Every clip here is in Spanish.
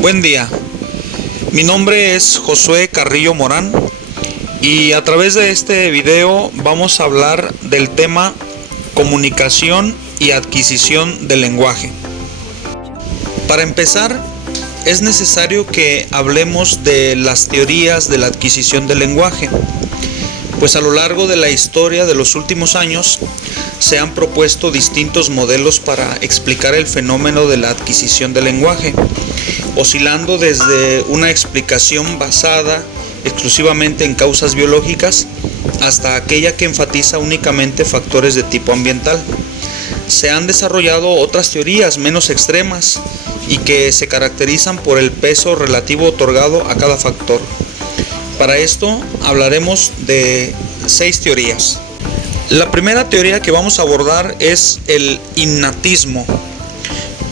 Buen día, mi nombre es Josué Carrillo Morán y a través de este video vamos a hablar del tema comunicación y adquisición del lenguaje. Para empezar, es necesario que hablemos de las teorías de la adquisición del lenguaje, pues a lo largo de la historia de los últimos años se han propuesto distintos modelos para explicar el fenómeno de la adquisición del lenguaje, oscilando desde una explicación basada exclusivamente en causas biológicas hasta aquella que enfatiza únicamente factores de tipo ambiental. Se han desarrollado otras teorías menos extremas y que se caracterizan por el peso relativo otorgado a cada factor. Para esto hablaremos de 6 teorías. La primera teoría que vamos a abordar es el innatismo.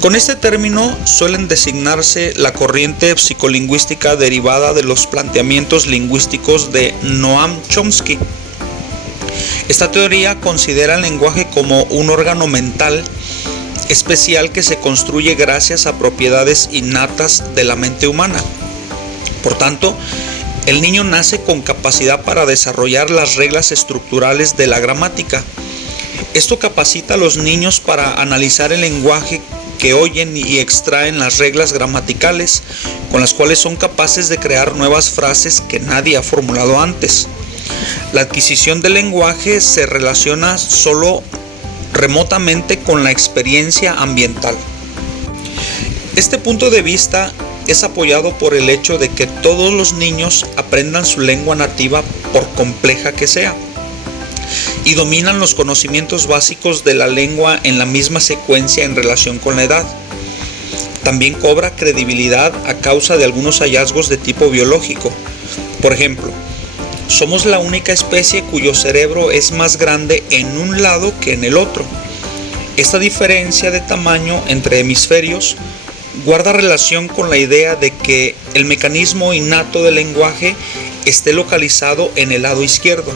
Con este término suelen designarse la corriente psicolingüística derivada de los planteamientos lingüísticos de Noam Chomsky. Esta teoría considera el lenguaje como un órgano mental especial que se construye gracias a propiedades innatas de la mente humana. Por tanto, el niño nace con capacidad para desarrollar las reglas estructurales de la gramática. Esto capacita a los niños para analizar el lenguaje que oyen y extraen las reglas gramaticales, con las cuales son capaces de crear nuevas frases que nadie ha formulado antes. La adquisición del lenguaje se relaciona solo remotamente con la experiencia ambiental. Este punto de vista es apoyado por el hecho de que todos los niños aprendan su lengua nativa, por compleja que sea, y dominan los conocimientos básicos de la lengua en la misma secuencia en relación con la edad. También cobra credibilidad a causa de algunos hallazgos de tipo biológico. Por ejemplo, somos la única especie cuyo cerebro es más grande en un lado que en el otro. Esta diferencia de tamaño entre hemisferios guarda relación con la idea de que el mecanismo innato del lenguaje esté localizado en el lado izquierdo.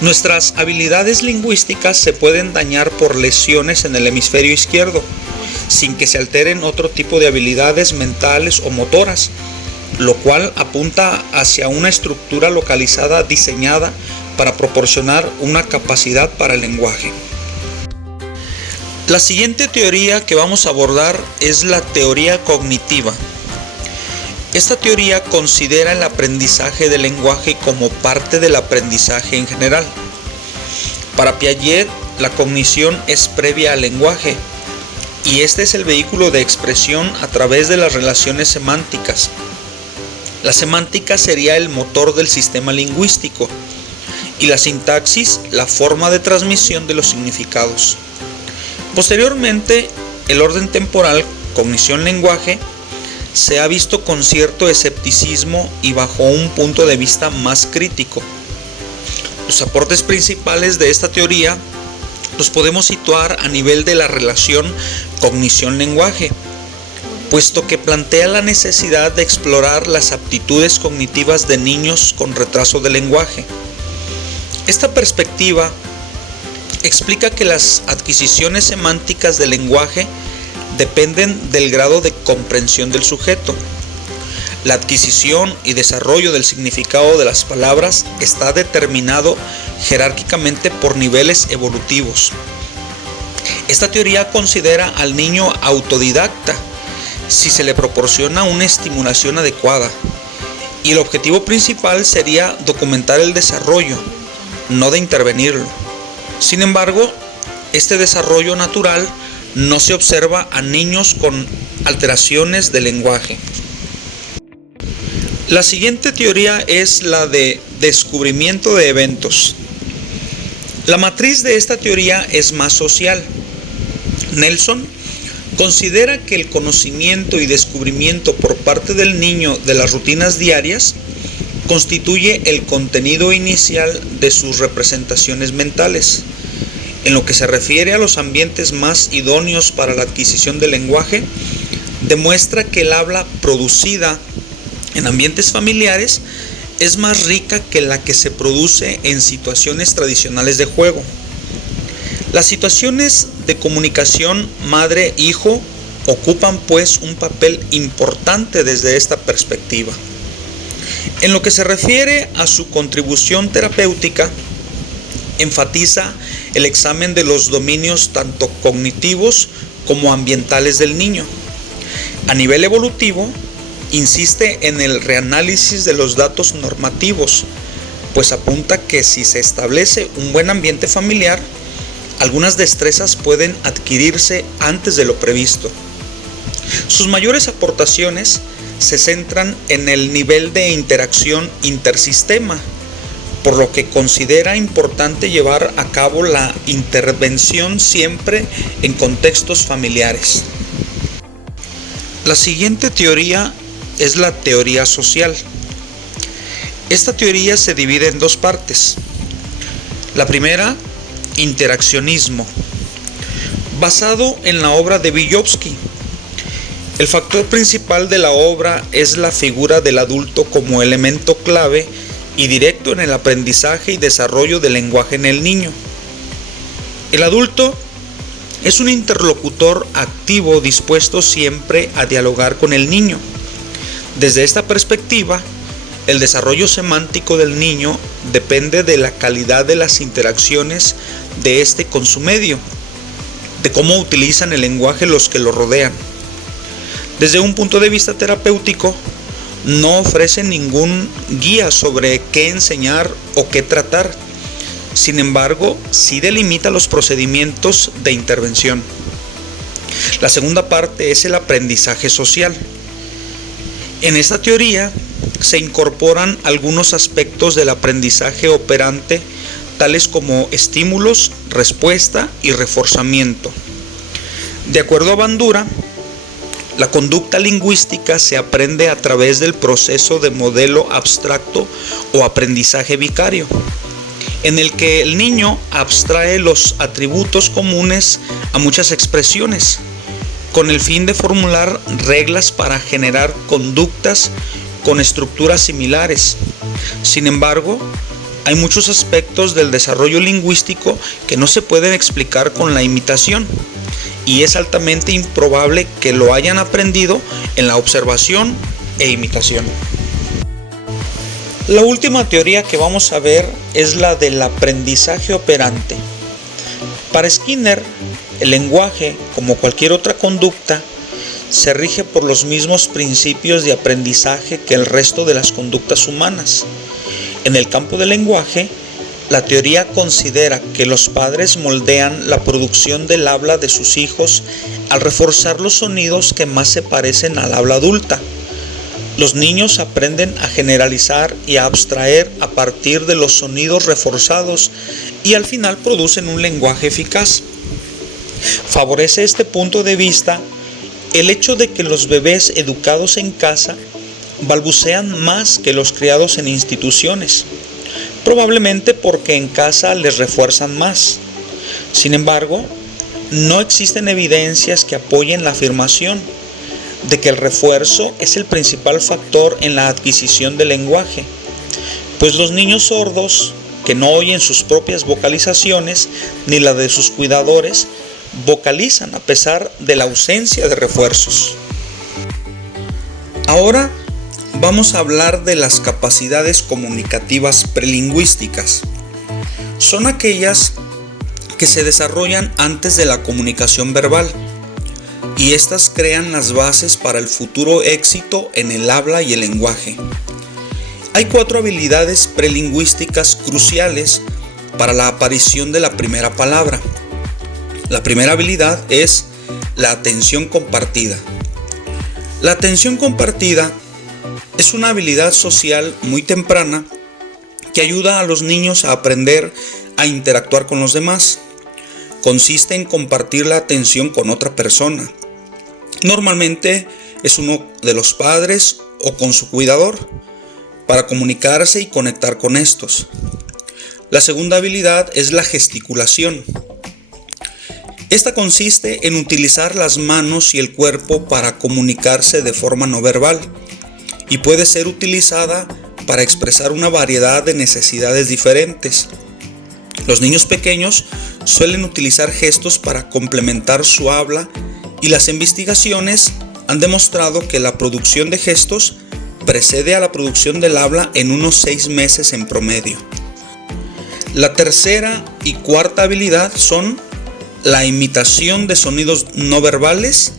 Nuestras habilidades lingüísticas se pueden dañar por lesiones en el hemisferio izquierdo, sin que se alteren otro tipo de habilidades mentales o motoras, lo cual apunta hacia una estructura localizada diseñada para proporcionar una capacidad para el lenguaje. La siguiente teoría que vamos a abordar es la teoría cognitiva. Esta teoría considera el aprendizaje del lenguaje como parte del aprendizaje en general. Para Piaget, la cognición es previa al lenguaje, y este es el vehículo de expresión a través de las relaciones semánticas. La semántica sería el motor del sistema lingüístico, y la sintaxis la forma de transmisión de los significados. Posteriormente, el orden temporal, cognición-lenguaje, se ha visto con cierto escepticismo y bajo un punto de vista más crítico. Los aportes principales de esta teoría los podemos situar a nivel de la relación cognición-lenguaje, puesto que plantea la necesidad de explorar las aptitudes cognitivas de niños con retraso de lenguaje. Esta perspectiva explica que las adquisiciones semánticas del lenguaje dependen del grado de comprensión del sujeto. La adquisición y desarrollo del significado de las palabras está determinado jerárquicamente por niveles evolutivos. Esta teoría considera al niño autodidacta si se le proporciona una estimulación adecuada, y el objetivo principal sería documentar el desarrollo, no de intervenirlo. Sin embargo, este desarrollo natural no se observa a niños con alteraciones de lenguaje. La siguiente teoría es la de descubrimiento de eventos. La matriz de esta teoría es más social. Nelson considera que el conocimiento y descubrimiento por parte del niño de las rutinas diarias constituye el contenido inicial de sus representaciones mentales. En lo que se refiere a los ambientes más idóneos para la adquisición del lenguaje, demuestra que el habla producida en ambientes familiares es más rica que la que se produce en situaciones tradicionales de juego. Las situaciones de comunicación madre-hijo ocupan pues un papel importante desde esta perspectiva. En lo que se refiere a su contribución terapéutica, enfatiza el examen de los dominios tanto cognitivos como ambientales del niño. A nivel evolutivo, insiste en el reanálisis de los datos normativos, pues apunta que si se establece un buen ambiente familiar, algunas destrezas pueden adquirirse antes de lo previsto. Sus mayores aportaciones se centran en el nivel de interacción intersistema, por lo que considera importante llevar a cabo la intervención siempre en contextos familiares. La siguiente teoría es la teoría social. Esta teoría se divide en dos partes. La primera, interaccionismo, basado en la obra de Vygotsky. El factor principal de la obra es la figura del adulto como elemento clave y directo en el aprendizaje y desarrollo del lenguaje en el niño. El adulto es un interlocutor activo dispuesto siempre a dialogar con el niño. Desde esta perspectiva, el desarrollo semántico del niño depende de la calidad de las interacciones de éste con su medio, de cómo utilizan el lenguaje los que lo rodean. Desde un punto de vista terapéutico, no ofrece ningún guía sobre qué enseñar o qué tratar. Sin embargo, sí delimita los procedimientos de intervención. La segunda parte es el aprendizaje social. En esta teoría se incorporan algunos aspectos del aprendizaje operante, tales como estímulos, respuesta y reforzamiento. De acuerdo a Bandura, la conducta lingüística se aprende a través del proceso de modelo abstracto o aprendizaje vicario, en el que el niño abstrae los atributos comunes a muchas expresiones, con el fin de formular reglas para generar conductas con estructuras similares. Sin embargo, hay muchos aspectos del desarrollo lingüístico que no se pueden explicar con la imitación, y es altamente improbable que lo hayan aprendido en la observación e imitación. La última teoría que vamos a ver es la del aprendizaje operante. Para Skinner, el lenguaje, como cualquier otra conducta, se rige por los mismos principios de aprendizaje que el resto de las conductas humanas. En el campo del lenguaje, la teoría considera que los padres moldean la producción del habla de sus hijos al reforzar los sonidos que más se parecen al habla adulta. Los niños aprenden a generalizar y a abstraer a partir de los sonidos reforzados y al final producen un lenguaje eficaz. Favorece este punto de vista el hecho de que los bebés educados en casa balbucean más que los criados en instituciones, probablemente porque en casa les refuerzan más. Sin embargo, no existen evidencias que apoyen la afirmación de que el refuerzo es el principal factor en la adquisición del lenguaje, pues los niños sordos, que no oyen sus propias vocalizaciones ni la de sus cuidadores, vocalizan a pesar de la ausencia de refuerzos. Ahora vamos a hablar de las capacidades comunicativas prelingüísticas. Son aquellas que se desarrollan antes de la comunicación verbal, y estas crean las bases para el futuro éxito en el habla y el lenguaje. Hay 4 habilidades prelingüísticas cruciales para la aparición de la primera palabra. La primera habilidad es la atención compartida. La atención compartida es una habilidad social muy temprana que ayuda a los niños a aprender a interactuar con los demás. Consiste en compartir la atención con otra persona. Normalmente es uno de los padres o con su cuidador, para comunicarse y conectar con estos. La segunda habilidad es la gesticulación. Esta consiste en utilizar las manos y el cuerpo para comunicarse de forma no verbal y puede ser utilizada para expresar una variedad de necesidades diferentes. Los niños pequeños suelen utilizar gestos para complementar su habla y las investigaciones han demostrado que la producción de gestos precede a la producción del habla en unos 6 meses en promedio. La tercera y cuarta habilidad son la imitación de sonidos no verbales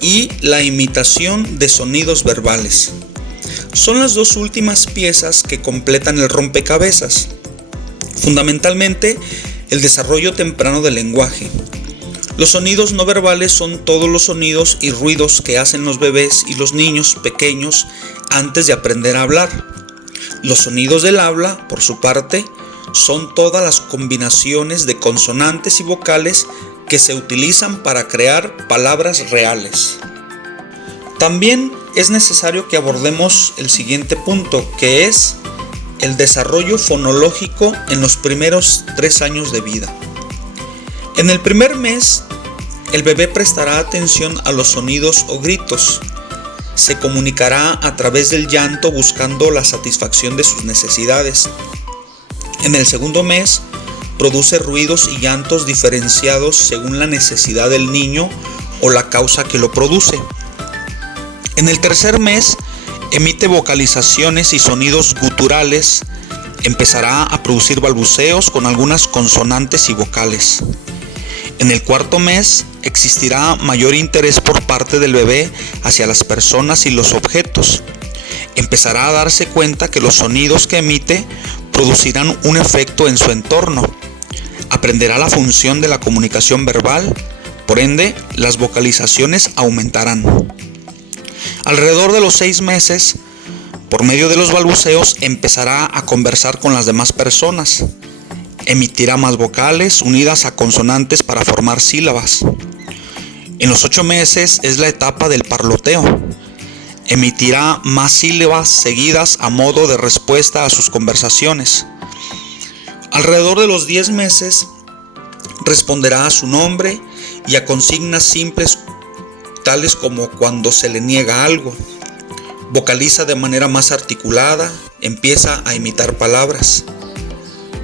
y la imitación de sonidos verbales. Son las dos últimas piezas que completan el rompecabezas. Fundamentalmente, el desarrollo temprano del lenguaje. Los sonidos no verbales son todos los sonidos y ruidos que hacen los bebés y los niños pequeños antes de aprender a hablar. Los sonidos del habla, por su parte, son todas las combinaciones de consonantes y vocales que se utilizan para crear palabras reales. También es necesario que abordemos el siguiente punto, que es el desarrollo fonológico en los primeros 3 años de vida. En el primer mes, el bebé prestará atención a los sonidos o gritos. Se comunicará a través del llanto buscando la satisfacción de sus necesidades. En el segundo mes, produce ruidos y llantos diferenciados según la necesidad del niño o la causa que lo produce. En el tercer mes, emite vocalizaciones y sonidos guturales. Empezará a producir balbuceos con algunas consonantes y vocales. En el cuarto mes, existirá mayor interés por parte del bebé hacia las personas y los objetos. Empezará a darse cuenta que los sonidos que emite producirán un efecto en su entorno. Aprenderá la función de la comunicación verbal, por ende, las vocalizaciones aumentarán. Alrededor de los 6 meses, por medio de los balbuceos, empezará a conversar con las demás personas. Emitirá más vocales unidas a consonantes para formar sílabas. En los 8 meses es la etapa del parloteo. Emitirá más sílabas seguidas a modo de respuesta a sus conversaciones. Alrededor de los 10 meses, responderá a su nombre y a consignas simples tales como cuando se le niega algo. Vocaliza de manera más articulada, empieza a imitar palabras.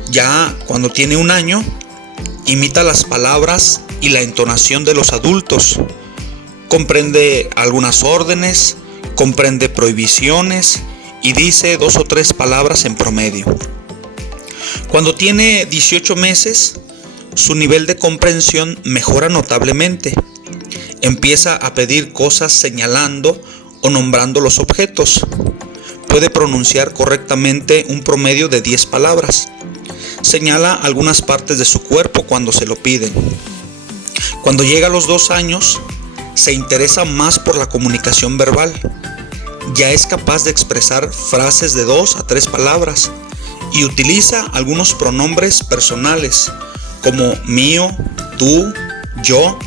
Ya cuando tiene 1 año, imita las palabras y la entonación de los adultos. Comprende algunas órdenes, comprende prohibiciones y dice 2 o 3 palabras en promedio. Cuando tiene 18 meses, su nivel de comprensión mejora notablemente. Empieza a pedir cosas señalando o nombrando los objetos. Puede pronunciar correctamente un promedio de 10 palabras. Señala algunas partes de su cuerpo cuando se lo piden. Cuando llega a los 2 años, se interesa más por la comunicación verbal. Ya es capaz de expresar frases de 2 a 3 palabras y utiliza algunos pronombres personales como mío, tú, yo.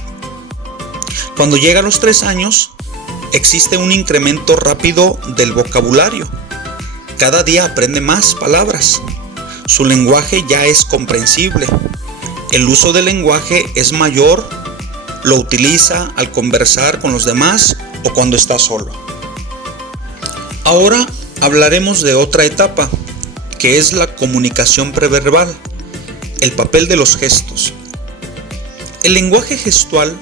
Cuando llega a los 3 años, existe un incremento rápido del vocabulario. Cada día aprende más palabras. Su lenguaje ya es comprensible. El uso del lenguaje es mayor, lo utiliza al conversar con los demás o cuando está solo. Ahora hablaremos de otra etapa, que es la comunicación preverbal, el papel de los gestos. El lenguaje gestual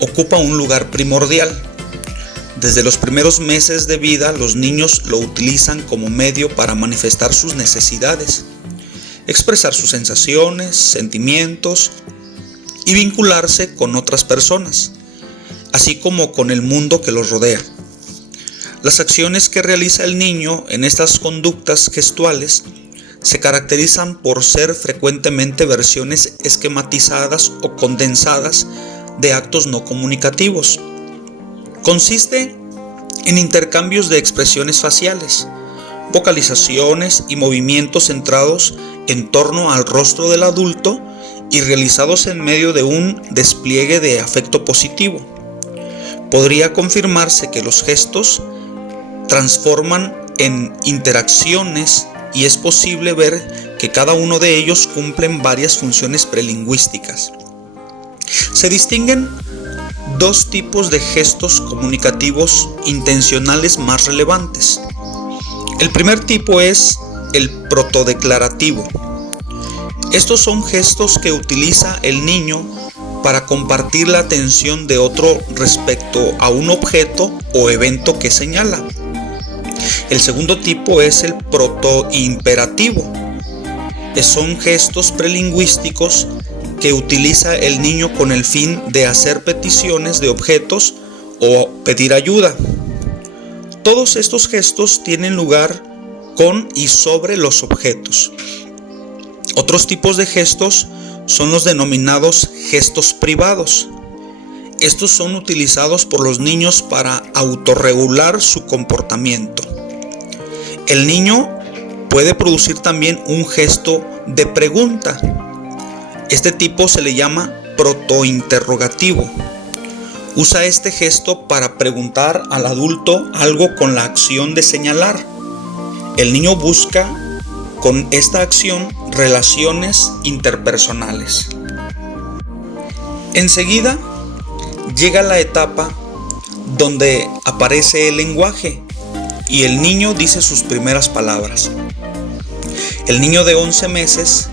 ocupa un lugar primordial. Desde los primeros meses de vida, los niños lo utilizan como medio para manifestar sus necesidades, expresar sus sensaciones, sentimientos y vincularse con otras personas, así como con el mundo que los rodea. Las acciones que realiza el niño en estas conductas gestuales se caracterizan por ser frecuentemente versiones esquematizadas o condensadas de actos no comunicativos. Consiste en intercambios de expresiones faciales, vocalizaciones y movimientos centrados en torno al rostro del adulto y realizados en medio de un despliegue de afecto positivo. Podría confirmarse que los gestos transforman en interacciones y es posible ver que cada uno de ellos cumplen varias funciones prelingüísticas. Se distinguen 2 tipos de gestos comunicativos intencionales más relevantes. El primer tipo es el protodeclarativo. Estos son gestos que utiliza el niño para compartir la atención de otro respecto a un objeto o evento que señala. El segundo tipo es el protoimperativo. Son gestos prelingüísticos que utiliza el niño con el fin de hacer peticiones de objetos o pedir ayuda. Todos estos gestos tienen lugar con y sobre los objetos. Otros tipos de gestos son los denominados gestos privados. Estos son utilizados por los niños para autorregular su comportamiento. El niño puede producir también un gesto de pregunta. Este tipo se le llama protointerrogativo. Usa este gesto para preguntar al adulto algo con la acción de señalar. El niño busca con esta acción relaciones interpersonales. Enseguida llega la etapa donde aparece el lenguaje y el niño dice sus primeras palabras. El niño de 11 meses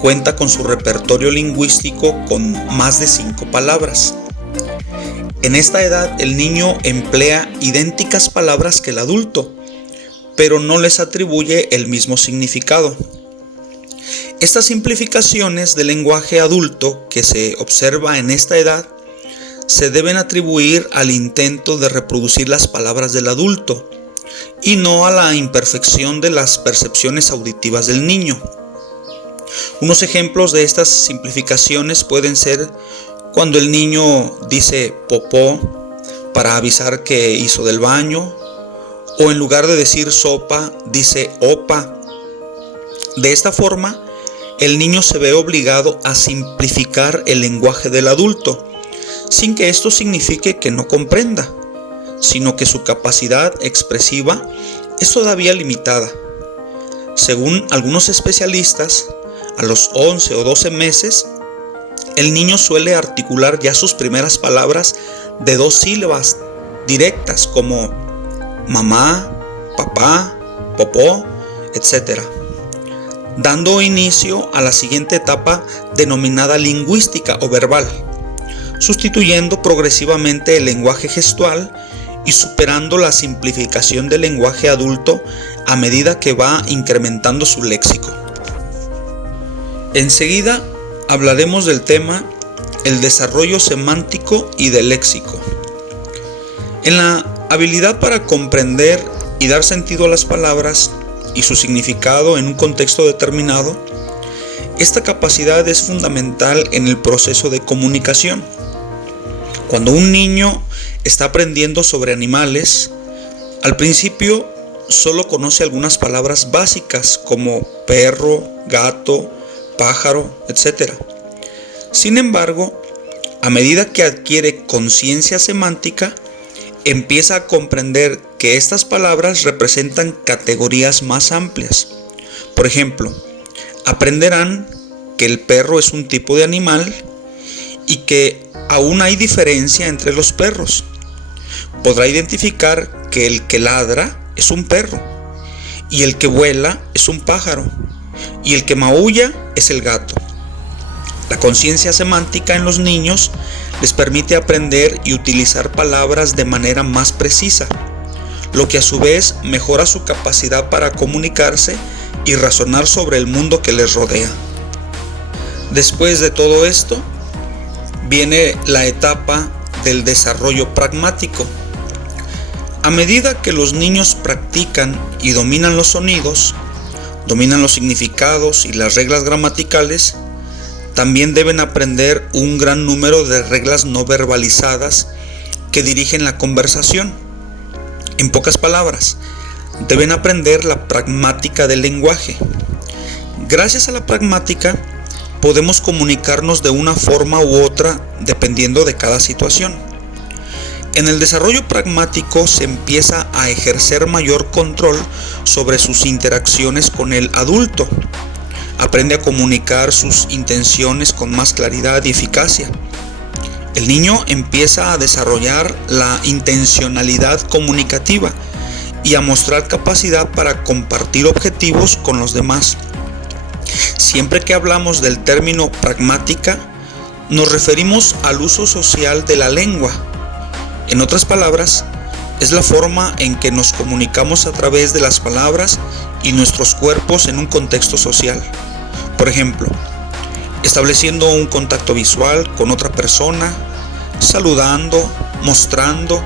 cuenta con su repertorio lingüístico con más de 5 palabras. En esta edad el niño emplea idénticas palabras que el adulto, pero no les atribuye el mismo significado. Estas simplificaciones del lenguaje adulto que se observa en esta edad se deben atribuir al intento de reproducir las palabras del adulto y no a la imperfección de las percepciones auditivas del niño. Unos ejemplos de estas simplificaciones pueden ser cuando el niño dice popó para avisar que hizo del baño, o en lugar de decir sopa, dice opa. De esta forma, el niño se ve obligado a simplificar el lenguaje del adulto, sin que esto signifique que no comprenda, sino que su capacidad expresiva es todavía limitada. Según algunos especialistas, a los 11 o 12 meses, el niño suele articular ya sus primeras palabras de 2 sílabas directas como mamá, papá, popó, etc., dando inicio a la siguiente etapa denominada lingüística o verbal, sustituyendo progresivamente el lenguaje gestual y superando la simplificación del lenguaje adulto a medida que va incrementando su léxico. Enseguida hablaremos del tema el desarrollo semántico y del léxico. En la habilidad para comprender y dar sentido a las palabras y su significado en un contexto determinado, esta capacidad es fundamental en el proceso de comunicación. Cuando un niño está aprendiendo sobre animales, al principio solo conoce algunas palabras básicas como perro, gato, pájaro, etc. Sin embargo, a medida que adquiere conciencia semántica, empieza a comprender que estas palabras representan categorías más amplias. Por ejemplo, aprenderán que el perro es un tipo de animal y que aún hay diferencia entre los perros. Podrá identificar que el que ladra es un perro, y el que vuela es un pájaro, y el que maulla es el gato. La conciencia semántica en los niños les permite aprender y utilizar palabras de manera más precisa, lo que a su vez mejora su capacidad para comunicarse y razonar sobre el mundo que les rodea. Después de todo esto, viene la etapa del desarrollo pragmático. A medida que los niños practican y dominan los sonidos, dominan los significados y las reglas gramaticales, también deben aprender un gran número de reglas no verbalizadas que dirigen la conversación. En pocas palabras, deben aprender la pragmática del lenguaje. Gracias a la pragmática, podemos comunicarnos de una forma u otra dependiendo de cada situación. En el desarrollo pragmático se empieza a ejercer mayor control sobre sus interacciones con el adulto. Aprende a comunicar sus intenciones con más claridad y eficacia. El niño empieza a desarrollar la intencionalidad comunicativa y a mostrar capacidad para compartir objetivos con los demás. Siempre que hablamos del término pragmática, nos referimos al uso social de la lengua. En otras palabras, es la forma en que nos comunicamos a través de las palabras y nuestros cuerpos en un contexto social. Por ejemplo, estableciendo un contacto visual con otra persona, saludando, mostrando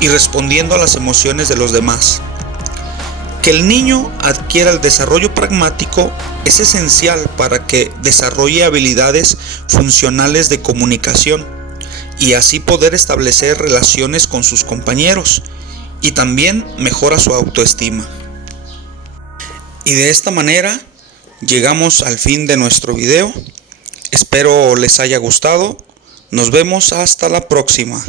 y respondiendo a las emociones de los demás. Que el niño adquiera el desarrollo pragmático es esencial para que desarrolle habilidades funcionales de comunicación y así poder establecer relaciones con sus compañeros, y también mejora su autoestima. Y de esta manera llegamos al fin de nuestro video. Espero les haya gustado. Nos vemos hasta la próxima.